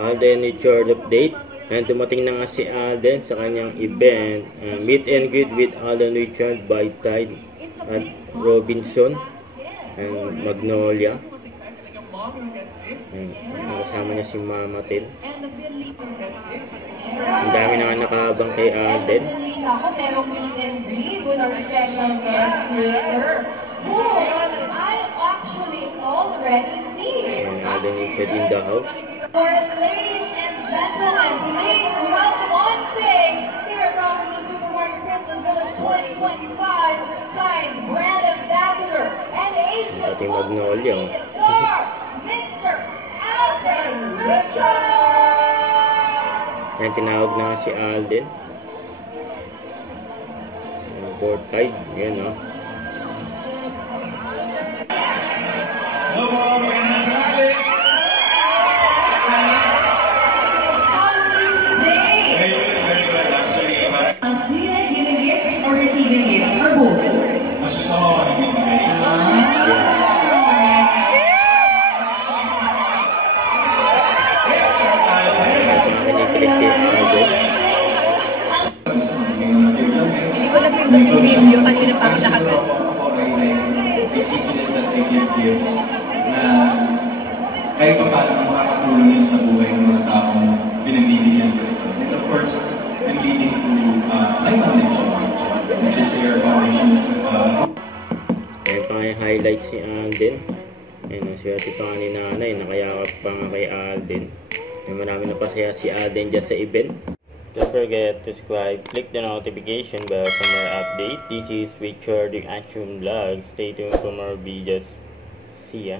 Alden Richard update. And dumating na nga si Alden sa kanyang event. Meet and greet with Alden Richard by Tide at Robinson and Magnolia. Kasama niya si Mama Tin. Ang dami na nga nakahabang kay Alden. Ako merong meet and greet with our special guest here. I actually already see. Alden Richard in the house. Ladies and gentlemen, please welcome on stage here at Robinson Supermarket Crystal Village 2025 signed brand ambassador and Asian Ating Magnolia. Mr. Alden Richard! Yan, tinawag na si Alden. Board Tide. Yan, no? Video kanina pa kita agad. Na kahit pa paano makakatulong yun sa buhay ng mga taong pinagbibigyan ko ito. And of course, and leading to my foundation, which is your foundation's Kaya pa nga highlight si Alden. Ayun, swerte pa nga ni nanay, nakayakap pa nga kay Alden. Kaya marami na pasaya si Alden dyan sa event. Don't forget to subscribe, click the notification bell for more updates. This is Richard the Action Vlog. Stay tuned for more videos. See ya.